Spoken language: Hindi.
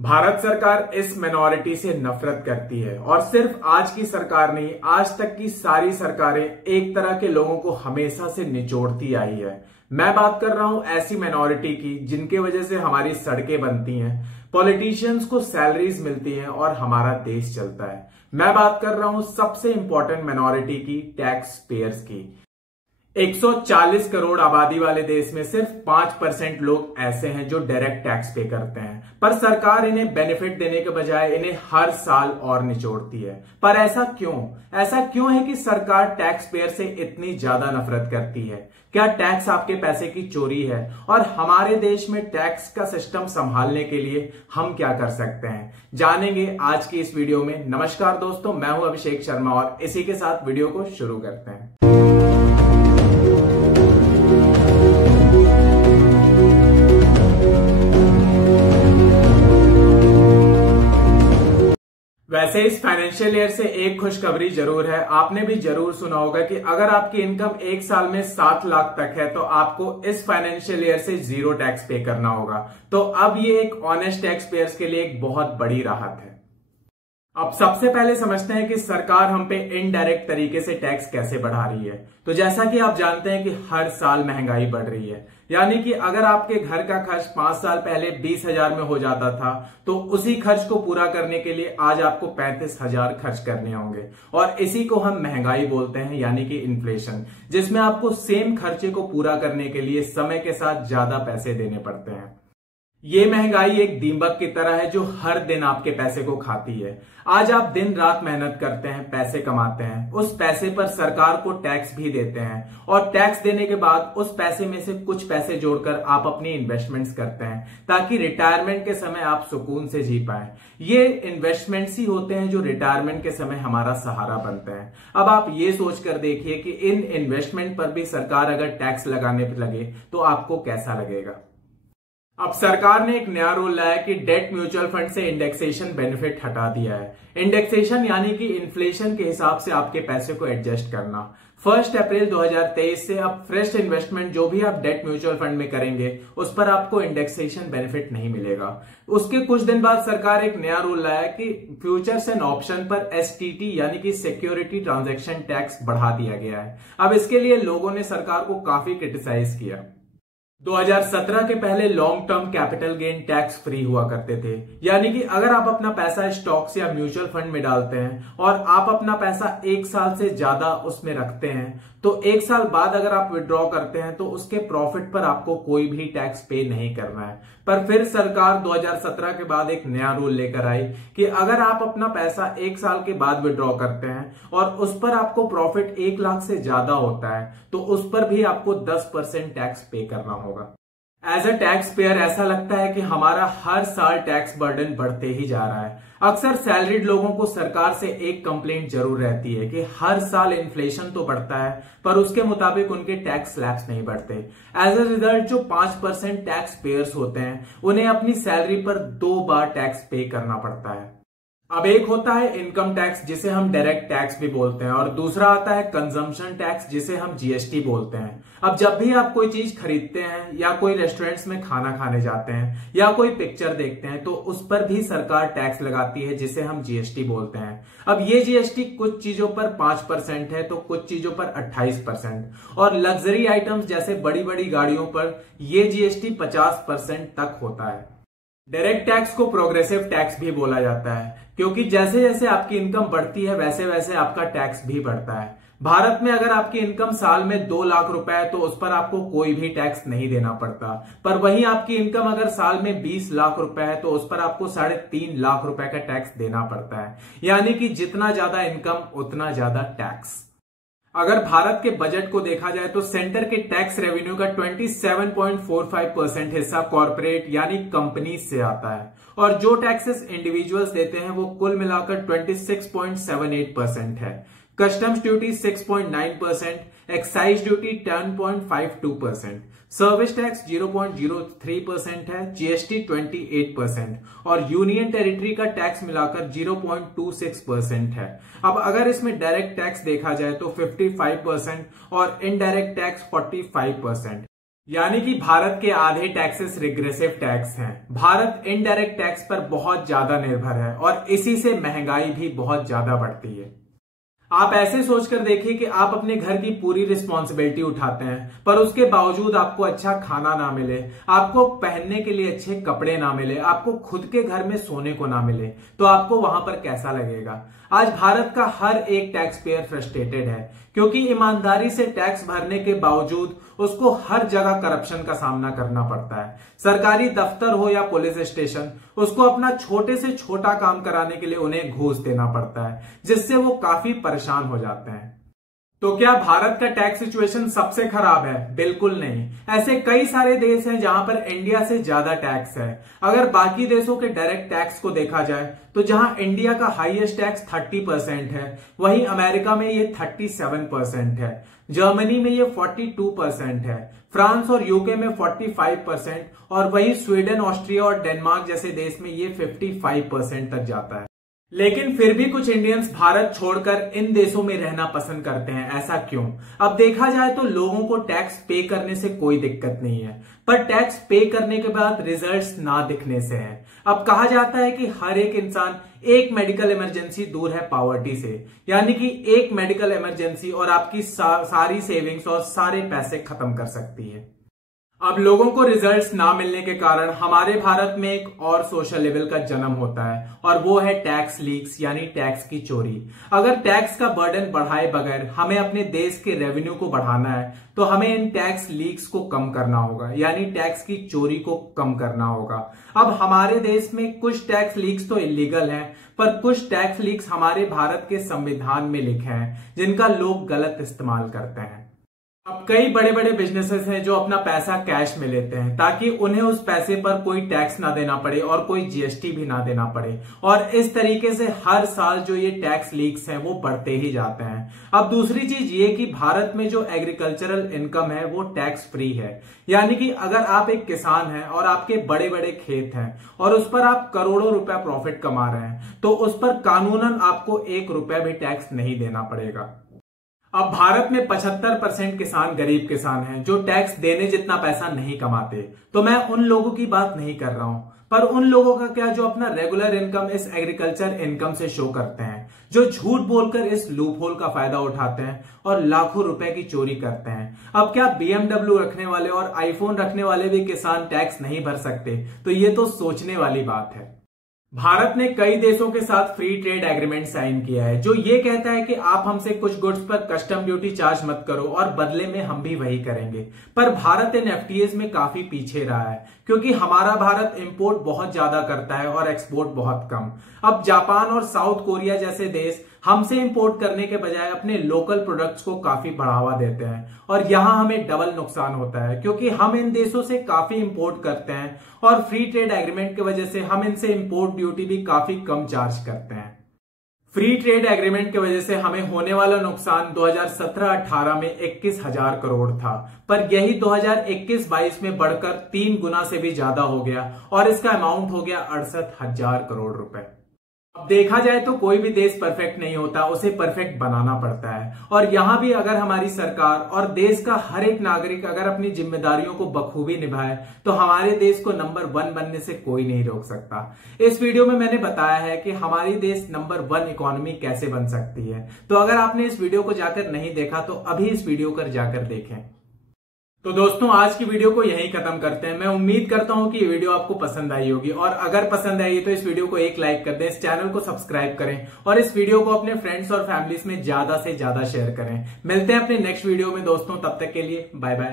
भारत सरकार इस मिनॉरिटी से नफरत करती है और सिर्फ आज की सरकार नहीं, आज तक की सारी सरकारें एक तरह के लोगों को हमेशा से निचोड़ती आई है। मैं बात कर रहा हूं ऐसी मिनॉरिटी की जिनके वजह से हमारी सड़कें बनती हैं, पॉलिटिशियंस को सैलरीज मिलती हैं और हमारा देश चलता है। मैं बात कर रहा हूं सबसे इंपॉर्टेंट मिनॉरिटी की, टैक्स पेयर्स की। 140 करोड़ आबादी वाले देश में सिर्फ 5% लोग ऐसे हैं जो डायरेक्ट टैक्स पे करते हैं, पर सरकार इन्हें बेनिफिट देने के बजाय इन्हें हर साल और निचोड़ती है। पर ऐसा क्यों है कि सरकार टैक्स पेयर से इतनी ज्यादा नफरत करती है? क्या टैक्स आपके पैसे की चोरी है? और हमारे देश में टैक्स का सिस्टम संभालने के लिए हम क्या कर सकते हैं, जानेंगे आज की इस वीडियो में। नमस्कार दोस्तों, मैं हूं अभिषेक शर्मा और इसी के साथ वीडियो को शुरू करते हैं। वैसे इस फाइनेंशियल ईयर से एक खुशखबरी जरूर है। आपने भी जरूर सुना होगा कि अगर आपकी इनकम एक साल में 7 लाख तक है तो आपको इस फाइनेंशियल ईयर से 0 टैक्स पे करना होगा। तो अब ये एक ऑनेस्ट टैक्स पेयर्स के लिए एक बहुत बड़ी राहत है। अब सबसे पहले समझते हैं कि सरकार हम पे इनडायरेक्ट तरीके से टैक्स कैसे बढ़ा रही है। तो जैसा कि आप जानते हैं कि हर साल महंगाई बढ़ रही है, यानी कि अगर आपके घर का खर्च 5 साल पहले 20,000 में हो जाता था तो उसी खर्च को पूरा करने के लिए आज आपको 35,000 खर्च करने होंगे। और इसी को हम महंगाई बोलते हैं, यानी कि इन्फ्लेशन, जिसमें आपको सेम खर्चे को पूरा करने के लिए समय के साथ ज्यादा पैसे देने पड़ते हैं। ये महंगाई एक दीमक की तरह है जो हर दिन आपके पैसे को खाती है। आज आप दिन रात मेहनत करते हैं, पैसे कमाते हैं, उस पैसे पर सरकार को टैक्स भी देते हैं और टैक्स देने के बाद उस पैसे में से कुछ पैसे जोड़कर आप अपनी इन्वेस्टमेंट्स करते हैं ताकि रिटायरमेंट के समय आप सुकून से जी पाएं। ये इन्वेस्टमेंट्स ही होते हैं जो रिटायरमेंट के समय हमारा सहारा बनते हैं। अब आप ये सोचकर देखिए कि इन इन्वेस्टमेंट पर भी सरकार अगर टैक्स लगाने लगे तो आपको कैसा लगेगा। अब सरकार ने एक नया रूल लाया कि डेट म्यूचुअल फंड से इंडेक्सेशन बेनिफिट हटा दिया है। इंडेक्सेशन यानी कि इन्फ्लेशन के हिसाब से आपके पैसे को एडजस्ट करना। 1 अप्रैल 2023 से अब फ्रेश इन्वेस्टमेंट जो भी आप डेट म्यूचुअल फंड में करेंगे उस पर आपको इंडेक्सेशन बेनिफिट नहीं मिलेगा। उसके कुछ दिन बाद सरकार एक नया रूल लाया कि फ्यूचर्स एंड ऑप्शन पर एसटीटी यानी कि सिक्योरिटी ट्रांजैक्शन टैक्स बढ़ा दिया गया है। अब इसके लिए लोगों ने सरकार को काफी क्रिटिसाइज किया। 2017 के पहले long term capital gain tax free हुआ करते थे, यानी कि अगर आप अपना पैसा स्टॉक्स या म्यूचुअल फंड में डालते हैं और आप अपना पैसा 1 साल से ज्यादा उसमें रखते हैं तो 1 साल बाद अगर आप विड्रॉ करते हैं तो उसके प्रॉफिट पर आपको कोई भी टैक्स पे नहीं करना है। पर फिर सरकार 2017 के बाद एक नया रूल लेकर आई कि अगर आप अपना पैसा 1 साल के बाद विड्रॉ करते हैं और उस पर आपको प्रॉफिट 1 लाख से ज्यादा होता है तो उस पर भी आपको 10% टैक्स पे करना होगा। एज अ टैक्स पेयर ऐसा लगता है कि हमारा हर साल टैक्स बर्डन बढ़ते ही जा रहा है। अक्सर सैलरीड लोगों को सरकार से एक कंप्लेंट जरूर रहती है कि हर साल इन्फ्लेशन तो बढ़ता है पर उसके मुताबिक उनके टैक्स स्लैब्स नहीं बढ़ते। एज अ रिजल्ट जो 5% टैक्स पेयर्स होते हैं उन्हें अपनी सैलरी पर 2 बार टैक्स पे करना पड़ता है। अब एक होता है इनकम टैक्स जिसे हम डायरेक्ट टैक्स भी बोलते हैं और दूसरा आता है कंजम्पशन टैक्स जिसे हम जीएसटी बोलते हैं। अब जब भी आप कोई चीज खरीदते हैं या कोई रेस्टोरेंट्स में खाना खाने जाते हैं या कोई पिक्चर देखते हैं तो उस पर भी सरकार टैक्स लगाती है जिसे हम जीएसटी बोलते हैं। अब ये जीएसटी कुछ चीजों पर 5% है तो कुछ चीजों पर 28% और लग्जरी आइटम्स जैसे बड़ी बड़ी गाड़ियों पर ये जीएसटी 50% तक होता है। डायरेक्ट टैक्स को प्रोग्रेसिव टैक्स भी बोला जाता है क्योंकि जैसे जैसे आपकी इनकम बढ़ती है वैसे वैसे आपका टैक्स भी बढ़ता है। भारत में अगर आपकी इनकम साल में 2 लाख रुपए है तो उस पर आपको कोई भी टैक्स नहीं देना पड़ता, पर वहीं आपकी इनकम अगर साल में 20 लाख रुपए है तो उस पर आपको 3.5 लाख रुपए का टैक्स देना पड़ता है। यानी कि जितना ज्यादा इनकम उतना ज्यादा टैक्स। अगर भारत के बजट को देखा जाए तो सेंटर के टैक्स रेवेन्यू का 27.45% हिस्सा कॉर्पोरेट यानी कंपनी से आता है और जो टैक्सेस इंडिविजुअल्स देते हैं वो कुल मिलाकर 26.78% है। Customs duty 6.9%, excise duty 10.52%, service tax 0.03% है, जीएसटी 28% और यूनियन टेरिटरी का टैक्स मिलाकर 0.26% है। अब अगर इसमें डायरेक्ट टैक्स देखा जाए तो 55% और इनडायरेक्ट टैक्स 45%। यानी कि भारत के आधे टैक्सेस रिग्रेसिव टैक्स हैं। भारत इनडायरेक्ट टैक्स पर बहुत ज्यादा निर्भर है और इसी से महंगाई भी बहुत ज्यादा बढ़ती है। आप ऐसे सोचकर देखिए कि आप अपने घर की पूरी रिस्पॉन्सिबिलिटी उठाते हैं पर उसके बावजूद आपको अच्छा खाना ना मिले, आपको पहनने के लिए अच्छे कपड़े ना मिले, आपको खुद के घर में सोने को ना मिले, तो आपको वहां पर कैसा लगेगा। आज भारत का हर एक टैक्स पेयर फ्रस्ट्रेटेड है क्योंकि ईमानदारी से टैक्स भरने के बावजूद उसको हर जगह करप्शन का सामना करना पड़ता है। सरकारी दफ्तर हो या पुलिस स्टेशन, उसको अपना छोटे से छोटा काम कराने के लिए उन्हें घूस देना पड़ता है, जिससे वो काफी परेशान हो जाते हैं। तो क्या भारत का टैक्स सिचुएशन सबसे खराब है? बिल्कुल नहीं। ऐसे कई सारे देश हैं जहां पर इंडिया से ज्यादा टैक्स है। अगर बाकी देशों के डायरेक्ट टैक्स को देखा जाए तो जहां इंडिया का हाईएस्ट टैक्स 30% है, वहीं अमेरिका में ये 37% है, जर्मनी में ये 42% है, फ्रांस और यूके में 45% और वहीं स्वीडन, ऑस्ट्रिया और डेनमार्क जैसे देश में ये 55% तक जाता है। लेकिन फिर भी कुछ इंडियंस भारत छोड़कर इन देशों में रहना पसंद करते हैं। ऐसा क्यों? अब देखा जाए तो लोगों को टैक्स पे करने से कोई दिक्कत नहीं है, पर टैक्स पे करने के बाद रिजल्ट्स ना दिखने से है। अब कहा जाता है कि हर एक इंसान एक मेडिकल इमरजेंसी दूर है पॉवर्टी से, यानी कि एक मेडिकल इमरजेंसी और आपकी सारी सेविंग्स और सारे पैसे खत्म कर सकती है। अब लोगों को रिजल्ट्स ना मिलने के कारण हमारे भारत में एक और सोशल लेवल का जन्म होता है और वो है टैक्स लीक्स, यानी टैक्स की चोरी। अगर टैक्स का बर्डन बढ़ाए बगैर हमें अपने देश के रेवेन्यू को बढ़ाना है तो हमें इन टैक्स लीक्स को कम करना होगा, यानी टैक्स की चोरी को कम करना होगा। अब हमारे देश में कुछ टैक्स लीक्स तो इलीगल हैं, पर कुछ टैक्स लीक्स हमारे भारत के संविधान में लिखे हैं जिनका लोग गलत इस्तेमाल करते हैं। अब कई बड़े बड़े बिजनेसेस हैं जो अपना पैसा कैश में लेते हैं ताकि उन्हें उस पैसे पर कोई टैक्स ना देना पड़े और कोई जीएसटी भी ना देना पड़े, और इस तरीके से हर साल जो ये टैक्स लीक्स हैं वो बढ़ते ही जाते हैं। अब दूसरी चीज ये कि भारत में जो एग्रीकल्चरल इनकम है वो टैक्स फ्री है, यानी कि अगर आप एक किसान हैं और आपके बड़े बड़े खेत हैं और उस पर आप करोड़ों रुपया प्रॉफिट कमा रहे हैं तो उस पर कानूनन आपको 1 रुपया भी टैक्स नहीं देना पड़ेगा। अब भारत में 75% किसान गरीब किसान हैं जो टैक्स देने जितना पैसा नहीं कमाते। तो मैं उन लोगों की बात नहीं कर रहा हूं, पर उन लोगों का क्या जो अपना रेगुलर इनकम इस एग्रीकल्चर इनकम से शो करते हैं, जो झूठ बोलकर इस लूप होल का फायदा उठाते हैं और लाखों रुपए की चोरी करते हैं। अब क्या BMW रखने वाले और आईफोन रखने वाले भी किसान टैक्स नहीं भर सकते? तो ये तो सोचने वाली बात है। भारत ने कई देशों के साथ फ्री ट्रेड एग्रीमेंट साइन किया है जो ये कहता है कि आप हमसे कुछ गुड्स पर कस्टम ड्यूटी चार्ज मत करो और बदले में हम भी वही करेंगे। पर भारत इन FTAs में काफी पीछे रहा है क्योंकि हमारा भारत इंपोर्ट बहुत ज्यादा करता है और एक्सपोर्ट बहुत कम। अब जापान और साउथ कोरिया जैसे देश हमसे इंपोर्ट करने के बजाय अपने लोकल प्रोडक्ट्स को काफी बढ़ावा देते हैं और यहां हमें डबल नुकसान होता है क्योंकि हम इन देशों से काफी इंपोर्ट करते हैं और फ्री ट्रेड एग्रीमेंट की वजह से हम इनसे इंपोर्ट ड्यूटी भी काफी कम चार्ज करते हैं। फ्री ट्रेड एग्रीमेंट की वजह से हमें होने वाला नुकसान 2017-18 में 21,000 करोड़ था, पर यही 2021-22 में बढ़कर 3 गुना से भी ज्यादा हो गया और इसका अमाउंट हो गया 68,000 करोड़ रुपए। अब देखा जाए तो कोई भी देश परफेक्ट नहीं होता, उसे परफेक्ट बनाना पड़ता है। और यहां भी अगर हमारी सरकार और देश का हर एक नागरिक अगर अपनी जिम्मेदारियों को बखूबी निभाए तो हमारे देश को नंबर 1 बनने से कोई नहीं रोक सकता। इस वीडियो में मैंने बताया है कि हमारी देश नंबर 1 इकोनॉमी कैसे बन सकती है। तो अगर आपने इस वीडियो को जाकर नहीं देखा तो अभी इस वीडियो को जाकर देखें। तो दोस्तों आज की वीडियो को यहीं खत्म करते हैं। मैं उम्मीद करता हूं कि ये वीडियो आपको पसंद आई होगी और अगर पसंद आई तो इस वीडियो को एक लाइक कर दें, इस चैनल को सब्सक्राइब करें और इस वीडियो को अपने फ्रेंड्स और फैमिलीज में ज्यादा से ज्यादा शेयर करें। मिलते हैं अपने नेक्स्ट वीडियो में दोस्तों, तब तक के लिए बाय बाय।